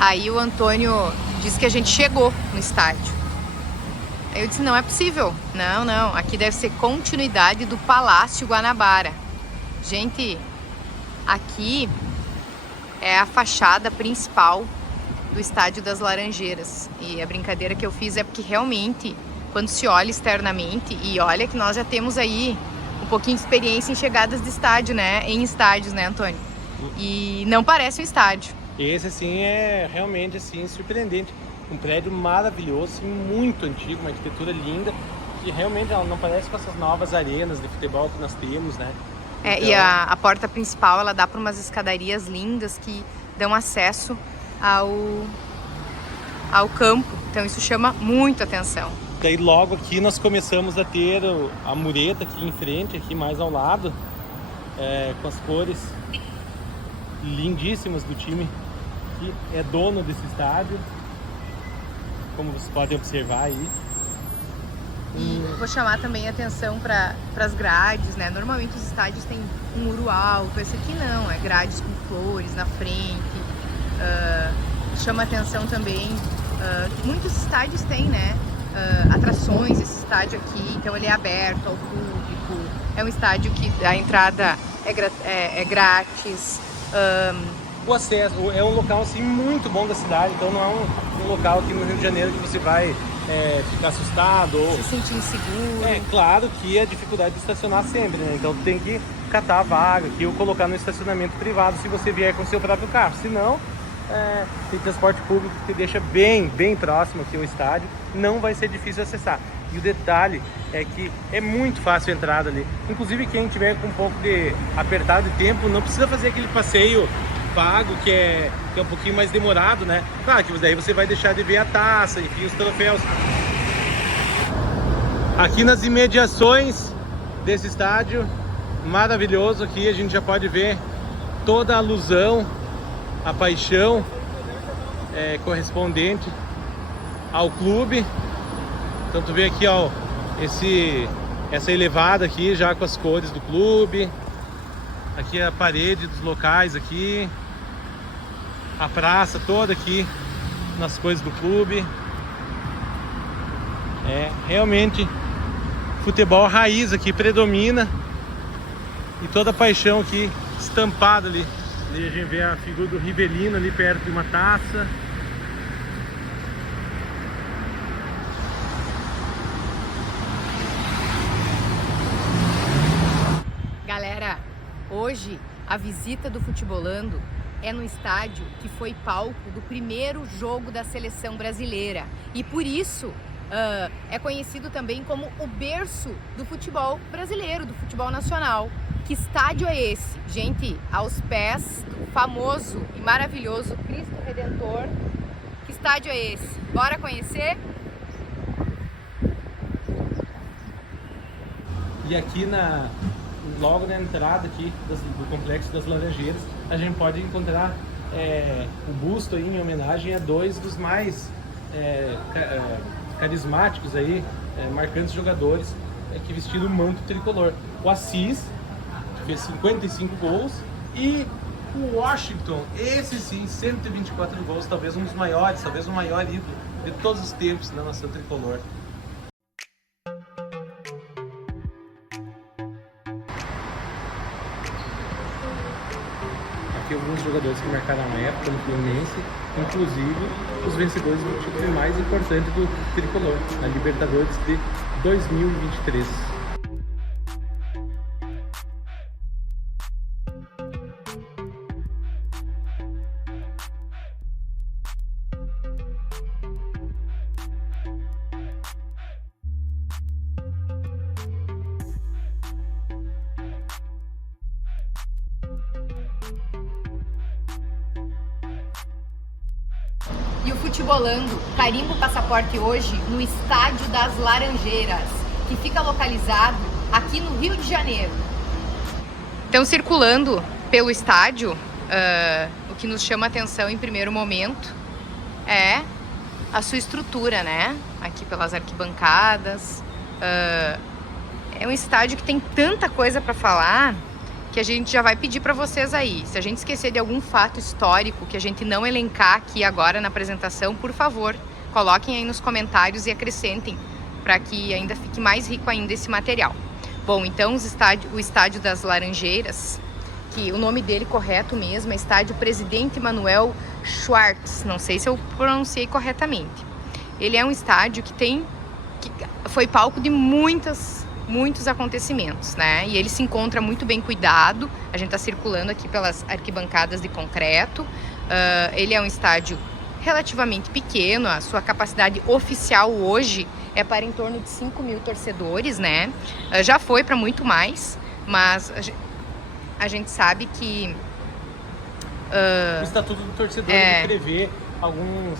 Aí o Antônio disse que a gente chegou no estádio. Aí eu disse, não é possível. Não, aqui deve ser continuidade do Palácio Guanabara. Gente, aqui é a fachada principal do Estádio das Laranjeiras. E a brincadeira que eu fiz é porque realmente, quando se olha externamente, e olha que nós já temos aí um pouquinho de experiência em chegadas de estádio, né? Em estádios, né, Antônio? E não parece um estádio. Esse, assim, é realmente, assim, surpreendente. Um prédio maravilhoso, assim, muito antigo, uma arquitetura linda, que realmente ela não parece com essas novas arenas de futebol que nós temos, né? Então... E a porta principal, ela dá para umas escadarias lindas que dão acesso ao campo. Então isso chama muito atenção. Daí logo aqui nós começamos a ter a mureta aqui em frente, aqui mais ao lado, com as cores lindíssimas do time que é dono desse estádio, como vocês podem observar aí. E vou chamar também a atenção para as grades, né? Normalmente os estádios têm um muro alto, esse aqui não, é grades com flores na frente. Chama atenção também, muitos estádios têm, né? Atrações, esse estádio aqui, então ele é aberto ao público, é um estádio que a entrada é grátis. O acesso é um local assim muito bom da cidade, então não é um local aqui no Rio de Janeiro que você vai ficar assustado ou se sentir inseguro. É claro que a dificuldade de estacionar sempre, né? Então tem que catar a vaga aqui ou colocar no estacionamento privado se você vier com seu próprio carro. Se não, tem transporte público que deixa bem próximo aqui ao estádio, não vai ser difícil acessar. E o detalhe é que é muito fácil a entrada ali. Inclusive quem tiver com um pouco de apertado de tempo não precisa fazer aquele passeio pago que é um pouquinho mais demorado, né? Claro que daí você vai deixar de ver a taça, enfim, os troféus. Aqui nas imediações desse estádio maravilhoso aqui a gente já pode ver toda a alusão, a paixão correspondente ao clube. Então tu vê aqui, ó, essa elevada aqui já com as cores do clube. Aqui é a parede dos locais aqui, a praça toda aqui nas coisas do clube. Realmente futebol raiz aqui predomina e toda a paixão aqui estampada ali. Ali a gente vê a figura do Rivelino ali perto de uma taça. Galera, hoje a visita do Futebolando é no estádio que foi palco do primeiro jogo da seleção brasileira e por isso é conhecido também como o berço do futebol brasileiro, do futebol nacional. Que estádio é esse? Gente, aos pés do famoso e maravilhoso Cristo Redentor. Que estádio é esse? Bora conhecer? E aqui logo na entrada aqui do Complexo das Laranjeiras, a gente pode encontrar o busto aí em homenagem a dois dos mais carismáticos aí, marcantes jogadores que vestiram o manto tricolor. O Assis, que fez 55 gols, e o Washington, esse sim, 124 gols, talvez um dos maiores, talvez o maior ídolo de todos os tempos na nação tricolor. Alguns jogadores que marcaram a época no Fluminense, inclusive os vencedores do título mais importante do tricolor, a Libertadores de 2023. E o Futebolando carimba o passaporte hoje no Estádio das Laranjeiras, que fica localizado aqui no Rio de Janeiro. Então, circulando pelo estádio, o que nos chama a atenção em primeiro momento é a sua estrutura, né? Aqui pelas arquibancadas. É um estádio que tem tanta coisa para falar que a gente já vai pedir para vocês aí. Se a gente esquecer de algum fato histórico que a gente não elencar aqui agora na apresentação, por favor, coloquem aí nos comentários e acrescentem para que ainda fique mais rico ainda esse material. Bom, então o Estádio das Laranjeiras, que o nome dele correto mesmo é Estádio Presidente Manuel Schwartz, não sei se eu pronunciei corretamente. Ele é um estádio que foi palco de muitos acontecimentos, né? E ele se encontra muito bem cuidado. A gente está circulando aqui pelas arquibancadas de concreto. Ele é um estádio relativamente pequeno. A sua capacidade oficial hoje é para em torno de 5.000 torcedores, né? Já foi para muito mais, mas a gente sabe que o Estatuto do Torcedor prevê alguns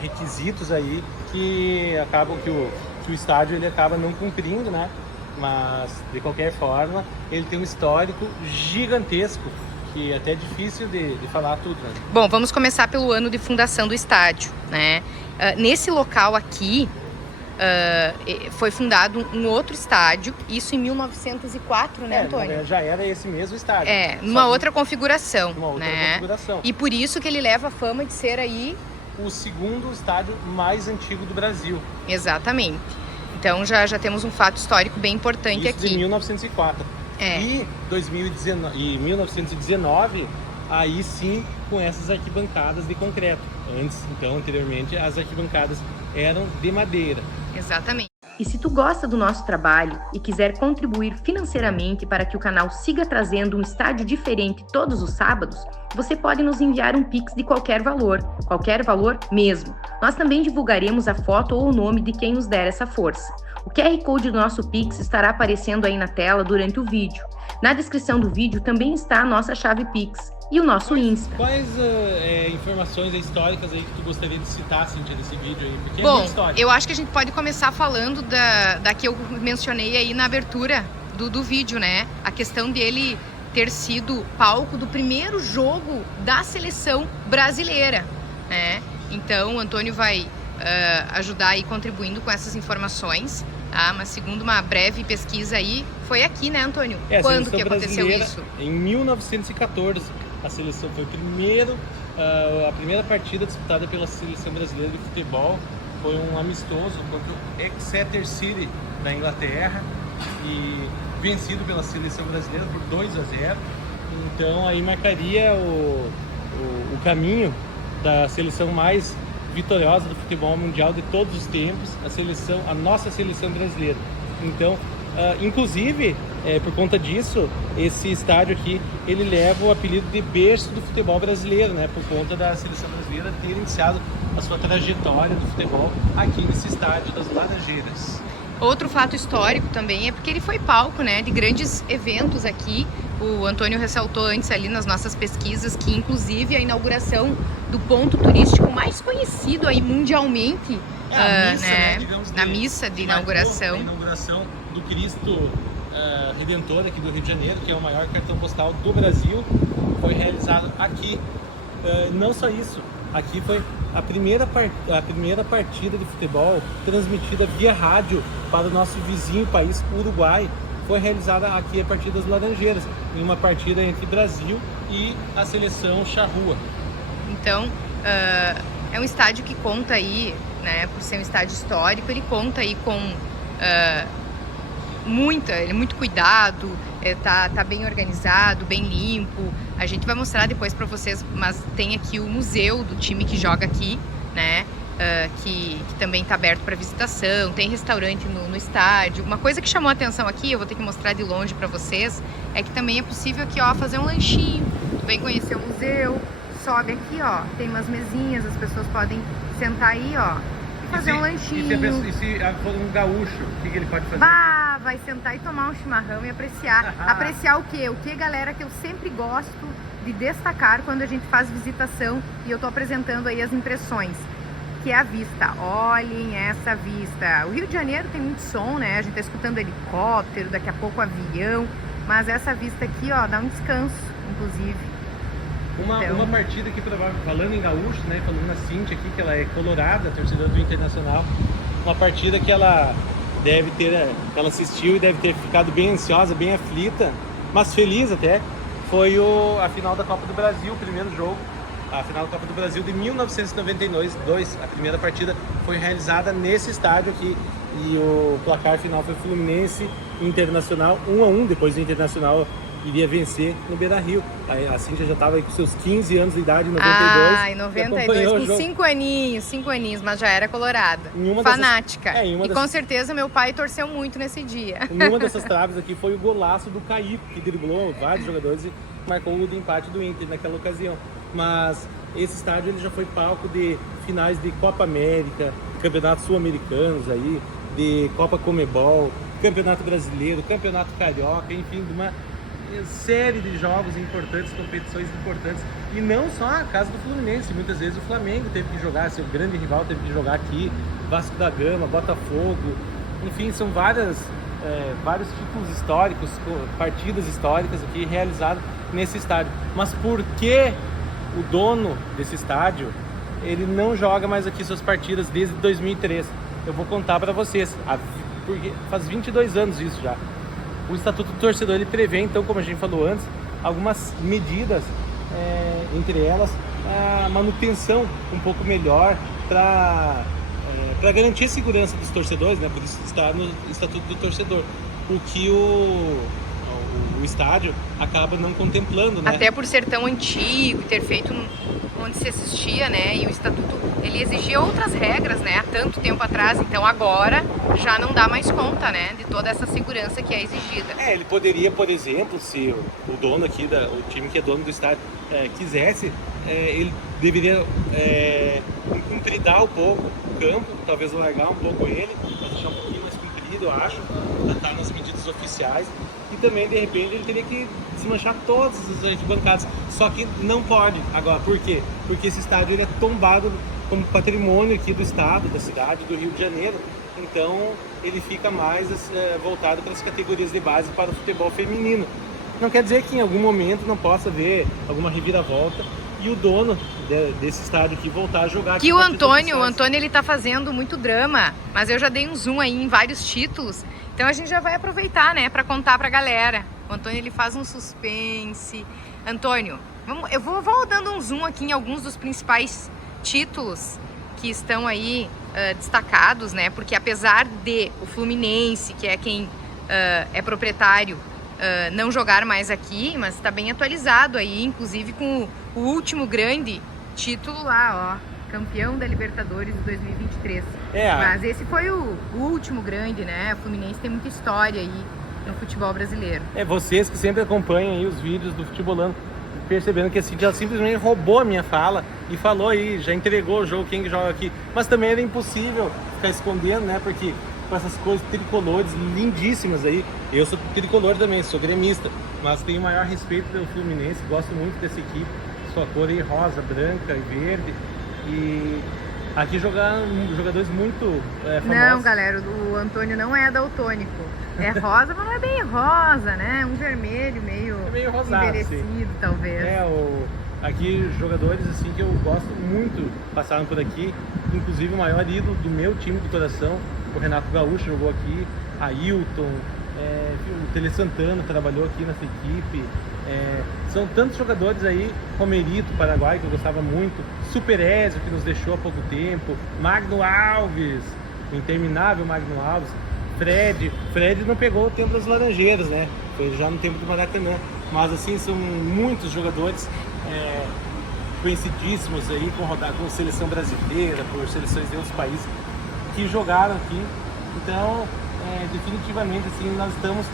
requisitos aí que acabam que o estádio ele acaba não cumprindo, né? Mas de qualquer forma ele tem um histórico gigantesco que é até difícil de falar tudo, né? Bom, vamos começar pelo ano de fundação do estádio, né? Nesse local aqui foi fundado um outro estádio, isso em 1904, né, Antônio? Já era esse mesmo estádio. Numa outra configuração, numa outra né? configuração. E por isso que ele leva a fama de ser aí o segundo estádio mais antigo do Brasil. Exatamente. Então já temos um fato histórico bem importante isso aqui. De 1904. E 1919, aí sim com essas arquibancadas de concreto. Anteriormente, as arquibancadas eram de madeira. Exatamente. E se tu gosta do nosso trabalho e quiser contribuir financeiramente para que o canal siga trazendo um estádio diferente todos os sábados, você pode nos enviar um Pix de qualquer valor mesmo. Nós também divulgaremos a foto ou o nome de quem nos der essa força. O QR Code do nosso Pix estará aparecendo aí na tela durante o vídeo. Na descrição do vídeo também está a nossa chave Pix e o nosso Insta. Quais informações históricas aí que tu gostaria de citar nesse vídeo aí? Porque bom, eu acho que a gente pode começar falando da que eu mencionei aí na abertura do vídeo, né? A questão dele ter sido palco do primeiro jogo da seleção brasileira, né? Então o Antônio vai ajudar aí contribuindo com essas informações, tá? Mas segundo uma breve pesquisa aí, foi aqui, né, Antônio? Quando que aconteceu isso? Em 1914, a seleção foi a primeira partida disputada pela seleção brasileira de futebol. Foi um amistoso contra o Exeter City, na Inglaterra, e vencido pela seleção brasileira por 2-0. Então aí marcaria o caminho da seleção mais vitoriosa do futebol mundial de todos os tempos, a nossa seleção brasileira. Então, inclusive, por conta disso, esse estádio aqui, ele leva o apelido de berço do futebol brasileiro, né? Por conta da seleção brasileira ter iniciado a sua trajetória do futebol aqui nesse estádio das Laranjeiras. Outro fato histórico também é porque ele foi palco, né, de grandes eventos aqui. O Antônio ressaltou antes ali nas nossas pesquisas que inclusive a inauguração do ponto turístico mais conhecido aí mundialmente, na missa de inauguração. A inauguração do Cristo Redentor aqui do Rio de Janeiro, que é o maior cartão postal do Brasil, foi realizado aqui. Não só isso, aqui foi a primeira partida de futebol transmitida via rádio para o nosso vizinho país, Uruguai. Foi realizada aqui a partir das Laranjeiras, em uma partida entre Brasil e a seleção charrua. Então, é um estádio que conta aí, né, por ser um estádio histórico, ele conta aí com ele é muito cuidado, tá bem organizado, bem limpo. A gente vai mostrar depois para vocês, mas tem aqui o museu do time que joga aqui, né? Que também está aberto para visitação, tem restaurante no estádio. Uma coisa que chamou a atenção aqui, eu vou ter que mostrar de longe para vocês, é que também é possível aqui, ó, fazer um lanchinho. Vem conhecer o museu, sobe aqui, ó, tem umas mesinhas, as pessoas podem sentar aí, ó, e fazer um lanchinho. E se for um gaúcho, o que ele pode fazer? Vai sentar e tomar um chimarrão e apreciar. Apreciar o quê? O que, galera, que eu sempre gosto de destacar quando a gente faz visitação e eu tô apresentando aí as impressões, que é a vista. Olhem essa vista. O Rio de Janeiro tem muito som, né? A gente tá escutando helicóptero, daqui a pouco avião, mas essa vista aqui, ó, dá um descanso, inclusive. Uma partida aqui, falando em gaúcho, né? Falando na Cíntia aqui, que ela é colorada, torcedora do Internacional. Uma partida que ela assistiu e deve ter ficado bem ansiosa, bem aflita, mas feliz até, foi a final da Copa do Brasil, o primeiro jogo. A final da Copa do Brasil de 1992, a primeira partida foi realizada nesse estádio aqui. E o placar final foi Fluminense Internacional 1-1, depois o Internacional iria vencer no Beira-Rio. A Cíntia já estava com seus 15 anos de idade, em 92. Ah, em 92, com 5 aninhos, mas já era colorada. Fanática. E com certeza meu pai torceu muito nesse dia. Uma dessas traves aqui foi o golaço do Caíto, que driblou vários jogadores e marcou o do empate do Inter naquela ocasião. Mas esse estádio ele já foi palco de finais de Copa América, campeonatos sul-americanos aí, de Copa Comebol, Campeonato Brasileiro, Campeonato Carioca, enfim, de uma série de jogos importantes, competições importantes. E não só a casa do Fluminense, muitas vezes o Flamengo teve que jogar, seu grande rival teve que jogar aqui, Vasco da Gama, Botafogo, enfim, são vários títulos históricos, partidas históricas aqui realizadas nesse estádio. Mas por que o dono desse estádio, ele não joga mais aqui suas partidas desde 2003? Eu vou contar para vocês, porque faz 22 anos isso já. O Estatuto do Torcedor, ele prevê, então, como a gente falou antes, algumas medidas, entre elas a manutenção um pouco melhor para garantir a segurança dos torcedores, né? Por isso está no Estatuto do Torcedor, o que o estádio acaba não contemplando, né? Até por ser tão antigo e ter feito onde se assistia, né? E o Estatuto, ele exigia outras regras, né? Há tanto tempo atrás, então agora já não dá mais conta, né? De toda essa segurança que é exigida. Ele poderia, por exemplo, se o dono aqui, o time que é dono do estádio, quisesse, ele deveria compridar um pouco o campo, talvez largar um pouco ele, para deixar um pouquinho mais comprido, eu acho, para estar nas medidas oficiais. E também, de repente, ele teria que desmanchar todas as arquibancadas. Só que não pode. Agora, por quê? Porque esse estádio ele é tombado como patrimônio aqui do estado, da cidade, do Rio de Janeiro. Então, ele fica mais voltado para as categorias de base para o futebol feminino. Não quer dizer que em algum momento não possa haver alguma reviravolta e o dono desse estádio aqui voltar a jogar. Que o Antônio ele tá fazendo muito drama, mas eu já dei um zoom aí em vários títulos. Então a gente já vai aproveitar, né, para contar pra galera. O Antônio, ele faz um suspense. Antônio, eu vou dando um zoom aqui em alguns dos principais títulos que estão aí destacados, né? Porque apesar de o Fluminense, que é quem é proprietário, não jogar mais aqui, mas está bem atualizado aí, inclusive com o último grande título lá, ó. Campeão da Libertadores de 2023. Mas esse foi o último grande, né? O Fluminense tem muita história aí no futebol brasileiro. Vocês que sempre acompanham aí os vídeos do Futebolando, percebendo que a Cíntia simplesmente roubou a minha fala e falou aí, já entregou o jogo, quem joga aqui. Mas também era impossível ficar escondendo, né? Porque com essas coisas tricolores lindíssimas aí, eu sou tricolor também, sou gremista, mas tenho o maior respeito pelo Fluminense, gosto muito dessa equipe, sua cor aí rosa, branca e verde. E aqui jogaram jogadores muito famosos. Não, galera, o Antônio não é daltônico. É rosa, mas não é bem rosa, né? Um vermelho meio rosado, envelhecido, assim. Talvez. Aqui jogadores assim que eu gosto muito passaram por aqui. Inclusive o maior ídolo do meu time de coração, o Renato Gaúcho, jogou aqui. Ailton, o Tele Santana trabalhou aqui nessa equipe. São tantos jogadores aí, Romerito, Paraguai, que eu gostava muito, Super Ezio, que nos deixou há pouco tempo, Magno Alves, o interminável Magno Alves, Fred não pegou o tempo das Laranjeiras, né? Foi já no tempo do Maracanã, mas assim, são muitos jogadores conhecidíssimos aí, com seleção brasileira, por seleções de outros países, que jogaram aqui. Então, definitivamente, assim, nós estamos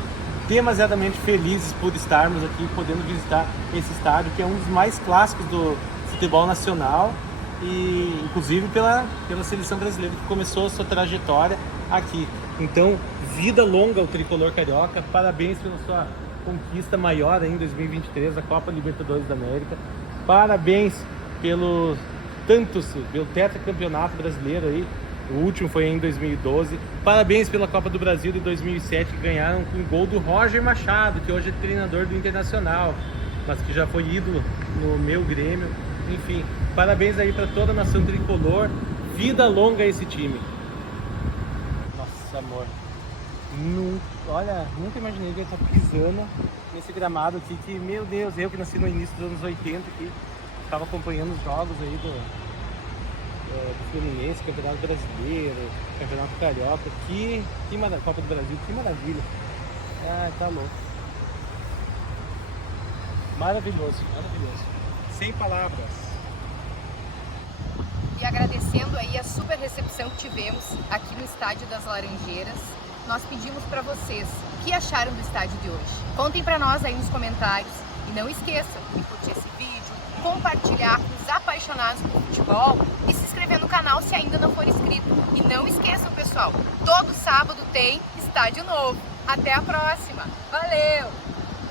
demasiadamente felizes por estarmos aqui, podendo visitar esse estádio, que é um dos mais clássicos do futebol nacional e inclusive pela seleção brasileira, que começou a sua trajetória aqui. Então, vida longa ao tricolor carioca, parabéns pela sua conquista maior em 2023, a Copa Libertadores da América, parabéns pelo tetracampeonato brasileiro aí. O último foi em 2012. Parabéns pela Copa do Brasil de 2007, que ganharam com o gol do Roger Machado, que hoje é treinador do Internacional, mas que já foi ídolo no meu Grêmio. Enfim, parabéns aí para toda a nação tricolor. Vida longa a esse time. Nossa, amor. Nunca imaginei que eu ia estar pisando nesse gramado aqui, que, meu Deus, eu que nasci no início dos anos 80 aqui, estava acompanhando os jogos aí do Fluminense, Campeonato Brasileiro, Campeonato Carioca, Copa do Brasil, que maravilha. Ah, tá louco. Maravilhoso, maravilhoso. Sem palavras. E agradecendo aí a super recepção que tivemos aqui no Estádio das Laranjeiras, nós pedimos para vocês o que acharam do estádio de hoje. Contem para nós aí nos comentários e não esqueçam de curtir esse vídeo, compartilhar com os apaixonados por futebol e se inscrever no canal se ainda não for inscrito. E não esqueçam, pessoal, todo sábado tem estádio novo. Até a próxima. Valeu!